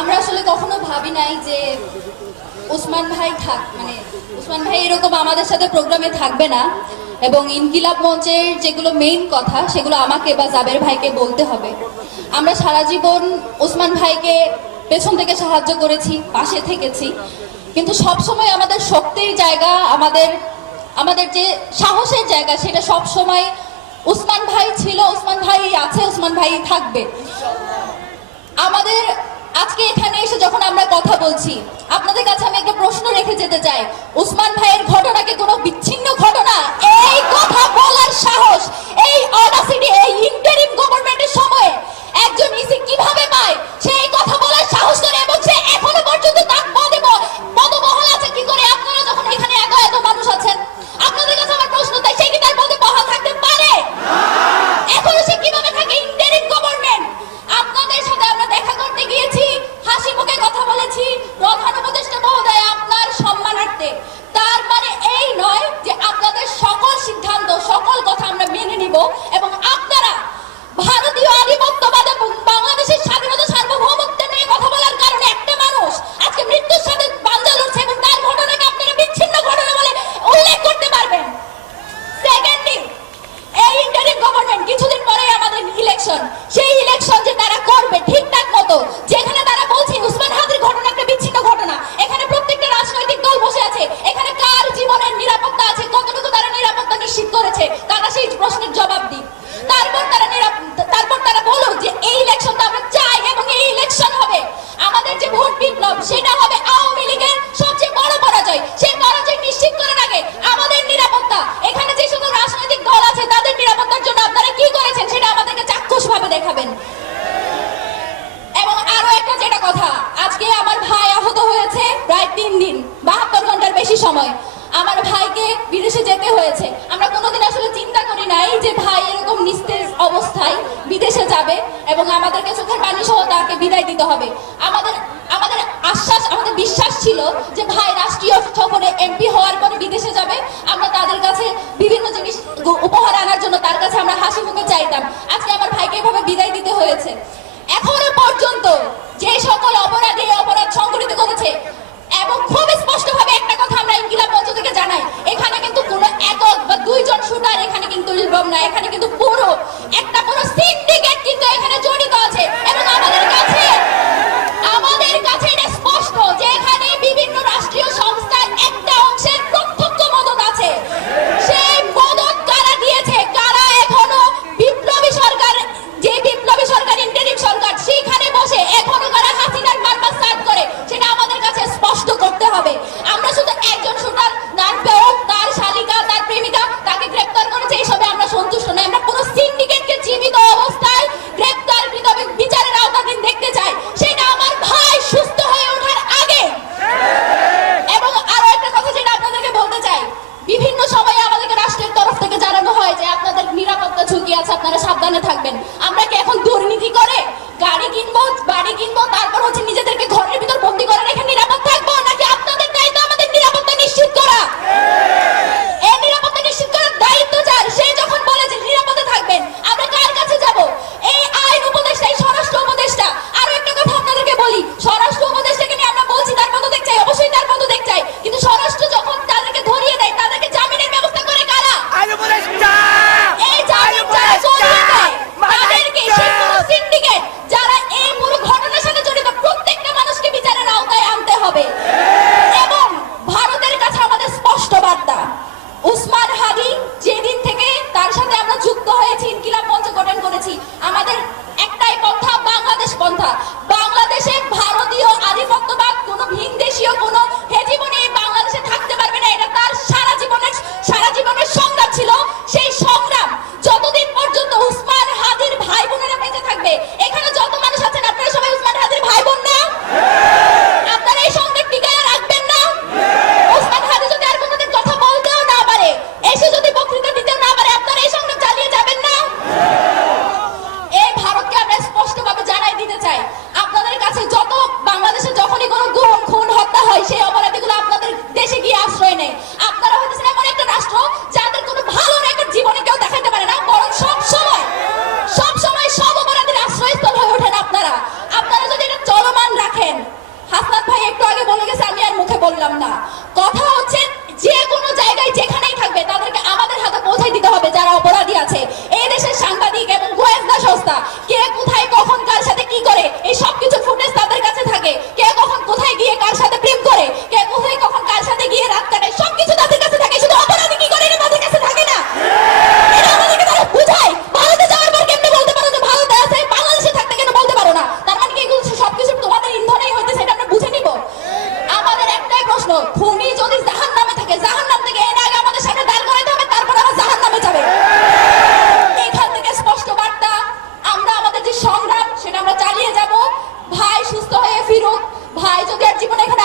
আমরা আসলে কখনো ভাবি নাই যে ওসমান ভাই থাক মানে ওসমান ভাই এরকম আমাদের সাথে প্রোগ্রামে থাকবে না। এবং ইনকিলাব মঞ্চের যেগুলো মেইন কথা, সেগুলো আমাকে বা জাবের ভাইকে বলতে হবে। আমরা সারা জীবন ওসমান ভাইকে পেছন থেকে সাহায্য করেছি, পাশে থেকেছি। কিন্তু সবসময় আমাদের শক্তির জায়গা, আমাদের আমাদের যে সাহসের জায়গা, সেটা সবসময় উসমান ভাই ছিল উসমান ভাই আছে উসমান ভাই থাকবে। আমাদের আজকে এখানে এসে যখন আমরা কথা বলছি, আপনাদের কাছে আমি একটা প্রশ্ন রেখে যেতে চাই। উসমান ভাইয়ের ঘটনাকে কোনো বিচ্ছিন্ন ঘটনা, এই কথা বলার সাহস দিন বাহাত্তর ঘণ্টার বেশি সময়। আমার ভাইকে বিদেশে যেতে হয়েছে। আমরা কোনোদিন আসলে চিন্তা করি নাই যে ভাই এরকম নিস্তেজ অবস্থায় বিদেশে যাবে এবং আমাদেরকে চোখের পানি সহ তাকে বিদায় দিতে হবে। আমাদের আমাদের আশ্বাস আমাদের বিশ্বাস ছিল যে সাবধানে থাকবেন। যাব খুনি যদি জাহান নামে থাকে জাহান নাম থেকে এর আগে আমাদের সামনে দাঁড় করাতে হবে, তারপর আবার জাহান নামে যাবে। এখান থেকে স্পষ্ট বার্তা, আমরা আমাদের যে সংগ্রাম, সেটা আমরা চালিয়ে যাব। ভাই সুস্থ হয়ে ফিরুক। ভাই যদি আর জীবনে এখানে